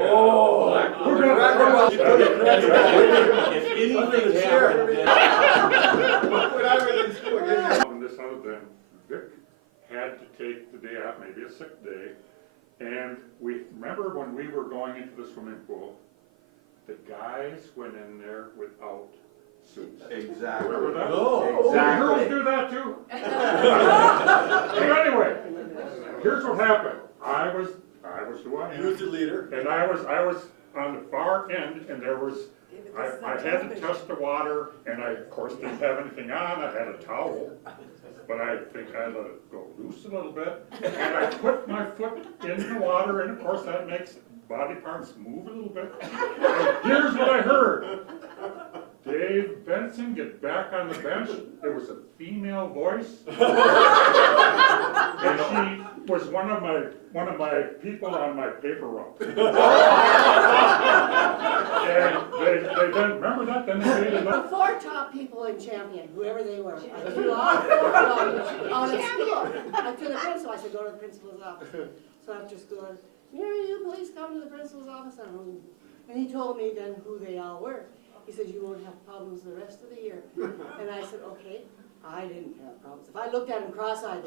Oh, if anything happened, On this other than Vic had to take the day off, maybe a sick day, and we remember when we were going into the swimming pool, the guys went in there without suits. Exactly. Remember that? No. Exactly. Girls do that too. But anyway, here's what happened. I was who I am. he was the leader. And I was on the far end, and there was, I had to test the water, and I, of course, didn't have anything on. I had a towel, but I think I let it go loose a little bit. And I put my foot in the water, and of course, that makes body parts move a little bit. And here's what I heard. Dave Benson, get back on the bench. There was a female voice. And she was one of my people on my paper route. And they then, remember that? Then they made it The up. 4 top people in Champion, whoever they were, I threw all 4 of them out of school. I threw the principal, I said, go to the principal's office. So after school, I said, you please come to the principal's office. And he told me then who they all were. He said, you won't have problems the rest of the year. And I said, okay, I didn't have problems. If I looked at him cross-eyed,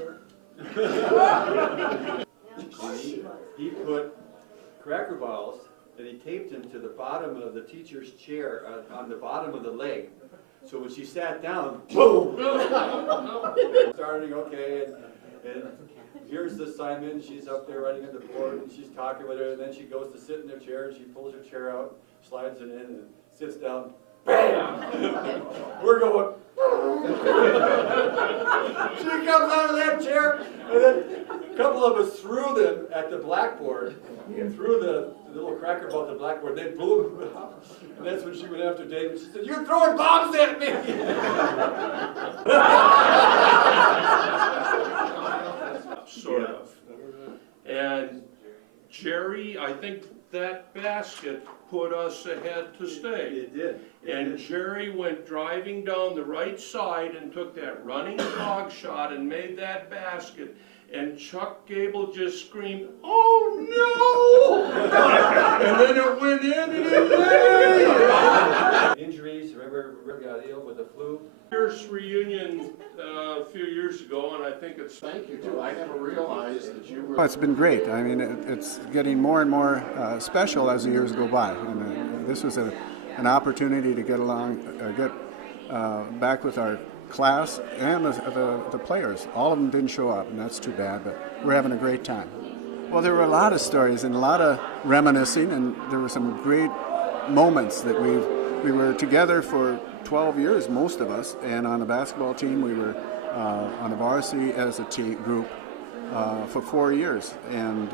He put Cracker Balls, and he taped them to the bottom of the teacher's chair, on the bottom of the leg. So when she sat down, boom! Starting, okay, and here's the assignment, she's up there writing on the board, and she's talking with her, and then she goes to sit in her chair, and she pulls her chair out, slides it in, and sits down, BAM! We're going, she comes out of that chair, and then a couple of us threw them at the blackboard, and threw the little cracker ball at the blackboard, they blew them up. And that's when she went after Dave, and she said, you're throwing bombs at me! Sort of. And Jerry, I think that basket put us ahead to stay. It did. And Jerry went driving down the right side and took that running dog shot and made that basket. And Chuck Gable just screamed, oh no! And then it went in and it went in! Injuries, remember Rick got ill with the flu? Fierce reunion a few years ago, and I think it's... Thank you, too. I never realized that you were... Well, it's been great. I mean, it's getting more and more special as the years go by. And this was an opportunity to get back with our class and the players. All of them didn't show up, and that's too bad, but we're having a great time. Well, there were a lot of stories and a lot of reminiscing, and there were some great moments that we were together for 12 years, most of us, and on the basketball team we were on the varsity as a team group for 4 years, and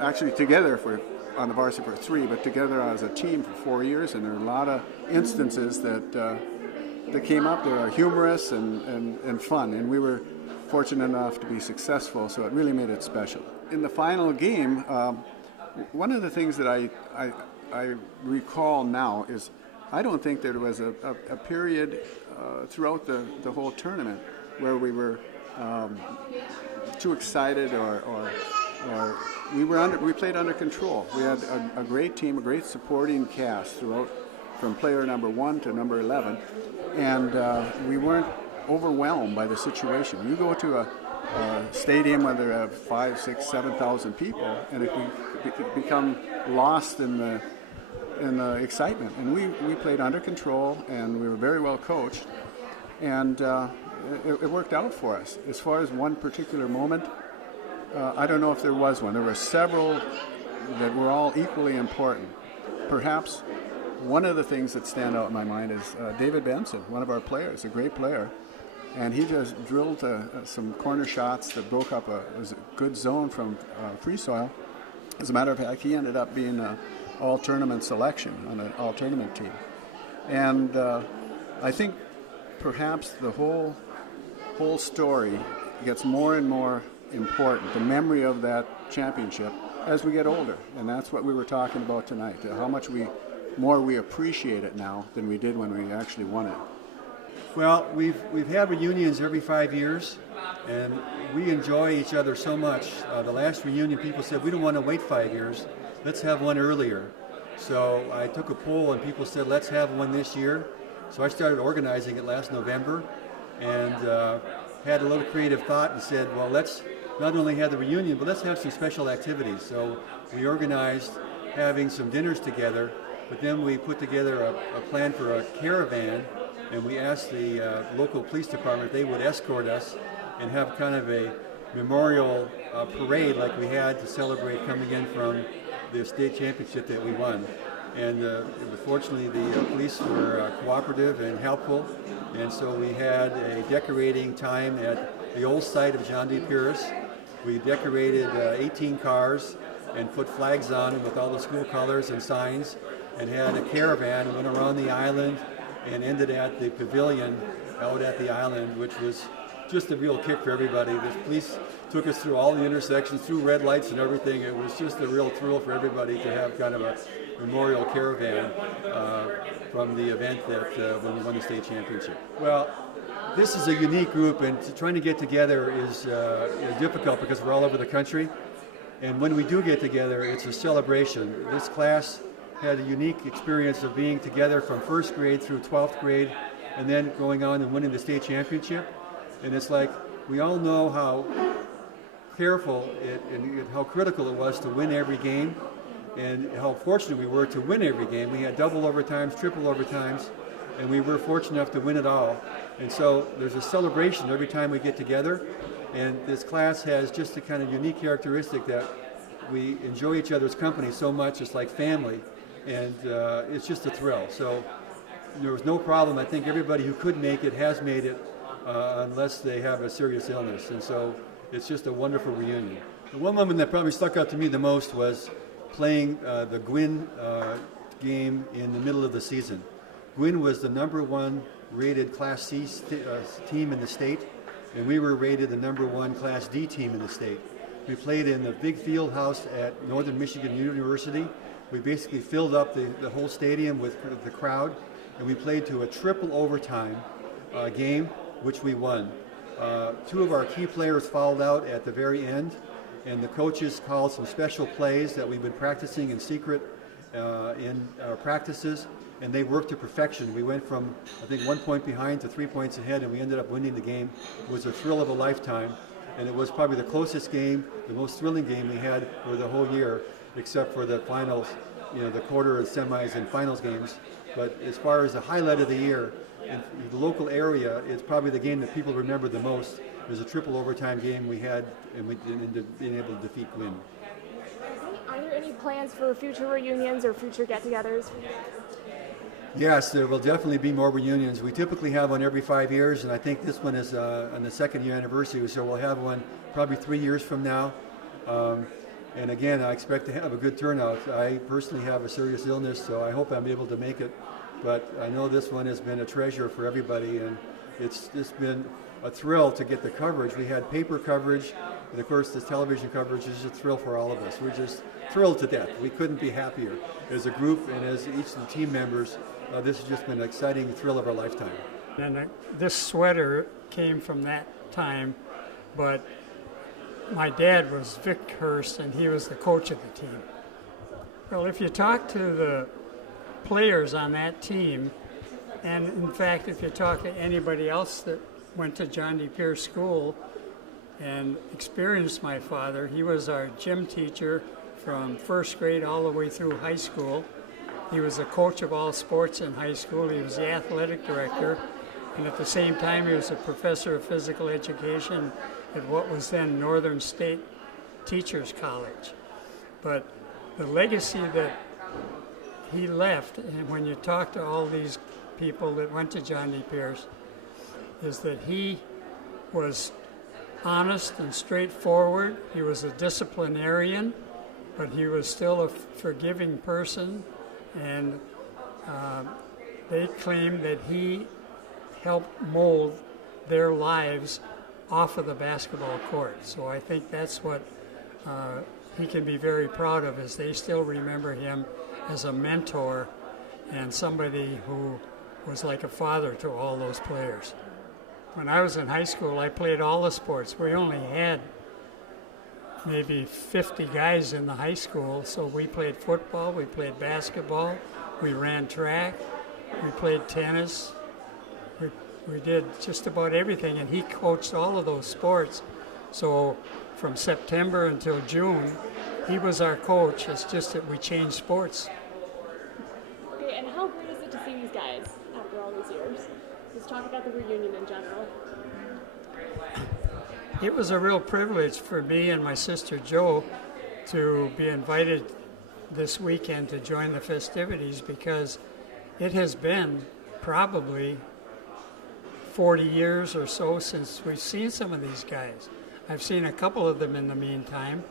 actually together on the varsity for 3, but together as a team for 4 years, and there are a lot of instances that came up that are humorous and fun, and we were fortunate enough to be successful, so it really made it special. In the final game, one of the things that I recall now is I don't think there was a period throughout the whole tournament where we were too excited or we played under control. We had a great team, a great supporting cast throughout, from player number 1 to number 11, and we weren't overwhelmed by the situation. You go to a stadium where there are 5,000, 6,000, 7,000 people, and it could become lost in the excitement. And we played under control, and we were very well coached, and it worked out for us. As far as one particular moment, I don't know if there was one. There were several that were all equally important. Perhaps one of the things that stand out in my mind is David Benson, one of our players, a great player, and he just drilled some corner shots that broke up it was a good zone from free soil. As a matter of fact, he ended up being an all-tournament selection on an all-tournament team. And I think perhaps the whole story gets more and more important, the memory of that championship, as we get older. And that's what we were talking about tonight, how much more we appreciate it now than we did when we actually won it. Well, we've had reunions every 5 years, and we enjoy each other so much. The last reunion, people said, we don't want to wait 5 years. Let's have one earlier. So I took a poll, and people said, let's have one this year. So I started organizing it last November, and had a little creative thought and said, well, let's not only have the reunion, but let's have some special activities. So we organized having some dinners together, but then we put together a plan for a caravan, and we asked the local police department if they would escort us and have kind of a memorial parade like we had to celebrate coming in from the state championship that we won. And fortunately the police were cooperative and helpful, and so we had a decorating time at the old site of John D. Pierce. We decorated 18 cars and put flags on them with all the school colors and signs, and had a caravan and went around the island and ended at the pavilion out at the island, which was just a real kick for everybody. The police took us through all the intersections, through red lights and everything. It was just a real thrill for everybody to have kind of a memorial caravan from the event that when we won the state championship. Well, this is a unique group, and trying to get together is difficult because we're all over the country. And when we do get together, it's a celebration. This class had a unique experience of being together from first grade through 12th grade, and then going on and winning the state championship. And it's like, we all know how careful and how critical it was to win every game, and how fortunate we were to win every game. We had double overtimes, triple overtimes, and we were fortunate enough to win it all. And so there's a celebration every time we get together, and this class has just a kind of unique characteristic that we enjoy each other's company so much. It's like family, and it's just a thrill. So there was no problem. I think everybody who could make it has made it, unless they have a serious illness, and so it's just a wonderful reunion. The one moment that probably stuck out to me the most was playing the Gwynn game in the middle of the season. Gwynn was the #1 rated Class C team in the state, and we were rated the #1 Class D team in the state. We played in the big field house at Northern Michigan University. We basically filled up the whole stadium with the crowd, and we played to a triple overtime game, which we won. Two of our key players fouled out at the very end, and the coaches called some special plays that we've been practicing in secret in our practices, and they worked to perfection. We went from, I think, 1 point behind to 3 points ahead, and we ended up winning the game. It was a thrill of a lifetime, and it was probably the closest game, the most thrilling game we had for the whole year, except for the finals, the quarter, semis, and finals games. But as far as the highlight of the year, in the local area, it's probably the game that people remember the most. It was a triple overtime game we had, and we ended up being able to defeat Gwynn. Are there any plans for future reunions or future get-togethers? Yes, there will definitely be more reunions. We typically have one every 5 years, and I think this one is on the 2nd year anniversary, so we'll have one probably 3 years from now. And again, I expect to have a good turnout. I personally have a serious illness, so I hope I'm able to make it. But I know this one has been a treasure for everybody, and it's just been a thrill to get the coverage. We had paper coverage, and of course the television coverage is a thrill for all of us. We're just thrilled to death. We couldn't be happier as a group and as each of the team members. This has just been an exciting thrill of our lifetime. And this sweater came from that time, but my dad was Vic Hurst, and he was the coach of the team. Well, if you talk to the players on that team, and in fact, if you talk to anybody else that went to John D. Pierce School and experienced my father, he was our gym teacher from first grade all the way through high school. He was the coach of all sports in high school. He was the athletic director, and at the same time, he was a professor of physical education at what was then Northern State Teachers College. But the legacy that he left, and when you talk to all these people that went to John D. Pierce, is that he was honest and straightforward. He was a disciplinarian, but he was still a forgiving person, and they claim that he helped mold their lives off of the basketball court. So I think that's what he can be very proud of, is they still remember him as a mentor and somebody who was like a father to all those players. When I was in high school, I played all the sports. We only had maybe 50 guys in the high school, so we played football, we played basketball, we ran track, we played tennis, we did just about everything, and he coached all of those sports. So from September until June, he was our coach. It's just that we changed sports. Okay, and how great is it to see these guys after all these years? Let's talk about the reunion in general. It was a real privilege for me and my sister Jo to be invited this weekend to join the festivities, because it has been probably 40 years or so since we've seen some of these guys. I've seen a couple of them in the meantime,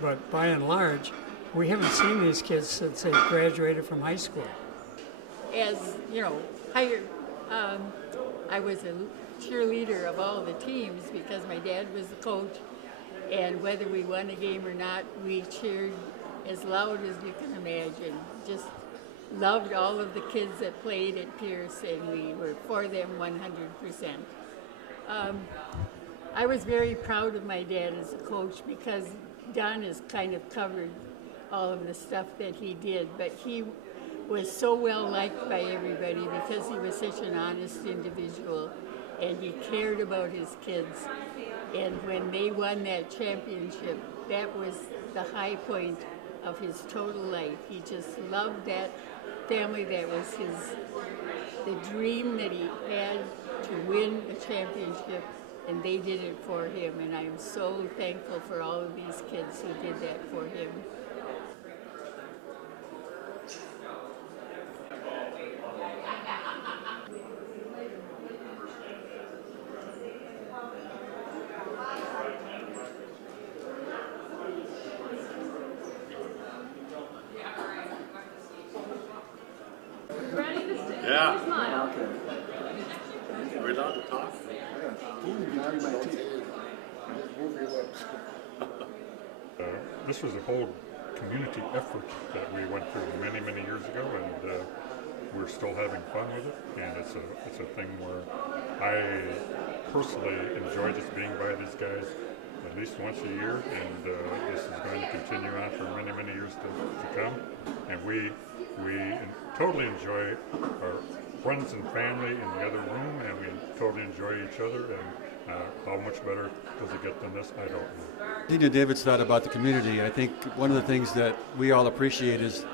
but by and large, we haven't seen these kids since they graduated from high school. As you know, I was a cheerleader of all the teams because my dad was the coach, and whether we won a game or not, we cheered as loud as you can imagine. Just loved all of the kids that played at Pierce, and we were for them 100%. I was very proud of my dad as a coach because Don has kind of covered all of the stuff that he did, but he was so well liked by everybody because he was such an honest individual and he cared about his kids. And when they won that championship, that was the high point of his total life. He just loved that family. That was the dream that he had, to win a championship, and they did it for him. And I am so thankful for all of these kids who did that for him. Yeah. Smile. Are we allowed to talk? This was a whole community effort that we went through many, many years ago, and we're still having fun with it. And it's a thing where I personally enjoy just being by these guys at least once a year, and this is going to continue on for many, many years to come. And we totally enjoy our friends and family in the other room, and we totally enjoy each other. And how much better does it get than this? I don't know. Dina David's thought about the community. I think one of the things that we all appreciate is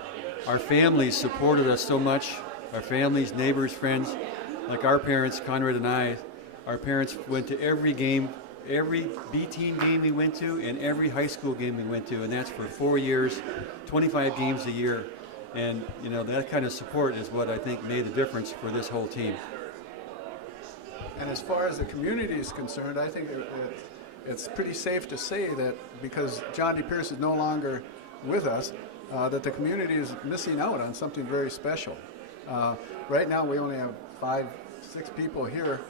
our families supported us so much. Our families, neighbors, friends, like our parents, Conrad and I, our parents went to every game, every B-team game we went to, and every high school game we went to, and that's for 4 years, 25 games a year. And, you know, that kind of support is what I think made the difference for this whole team. And as far as the community is concerned, I think it's pretty safe to say that because John D. Pierce is no longer with us, that the community is missing out on something very special. Right now we only have 5-6 people here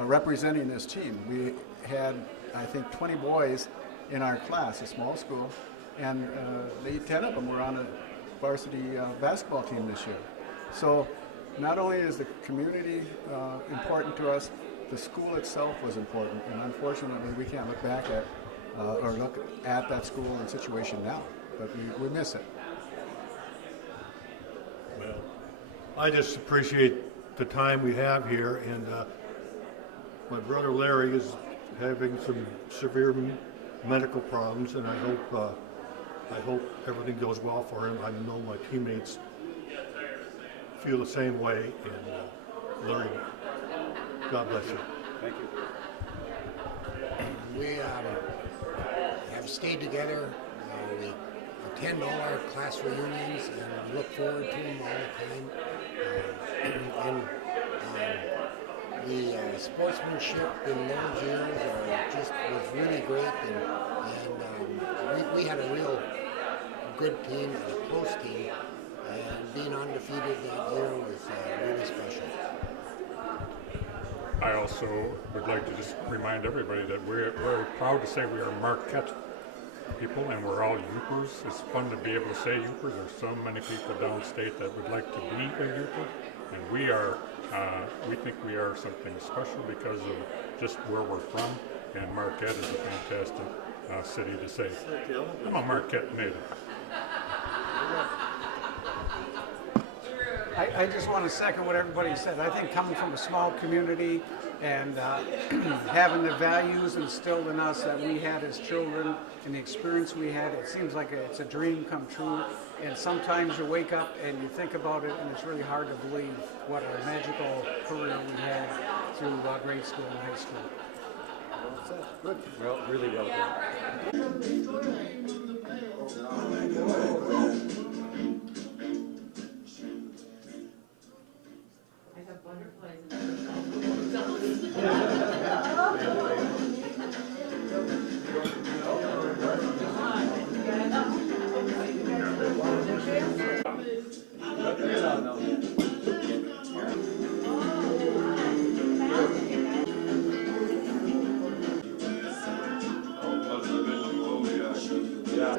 representing this team. We had, I think, 20 boys in our class, a small school, and 10 of them were on a varsity basketball team this year. So not only is the community important to us, the school itself was important, and unfortunately we can't look back at or look at that school and situation now, but we miss it. Well, I just appreciate the time we have here, and my brother Larry is having some severe medical problems, and I hope everything goes well for him. I know my teammates feel the same way, and Larry, God bless you. Thank you. We have stayed together. We attend all our class reunions and look forward to them all the time. The sportsmanship in those years was really great, and we had a real good team and a close team, and being undefeated that year was really special. I also would like to just remind everybody that we're proud to say we are Marquette people, and we're all Yoopers. It's fun to be able to say Yoopers. There's so many people downstate that would like to be a Yooper, and we are We think we are something special because of just where we're from, and Marquette is a fantastic city to say. I'm a Marquette native. I just want to second what everybody said. I think coming from a small community and having the values instilled in us that we had as children and the experience we had, it seems like it's a dream come true. And sometimes you wake up and you think about it, and it's really hard to believe what a magical career we had through grade school and high school. Good. Well, really well done. Yeah.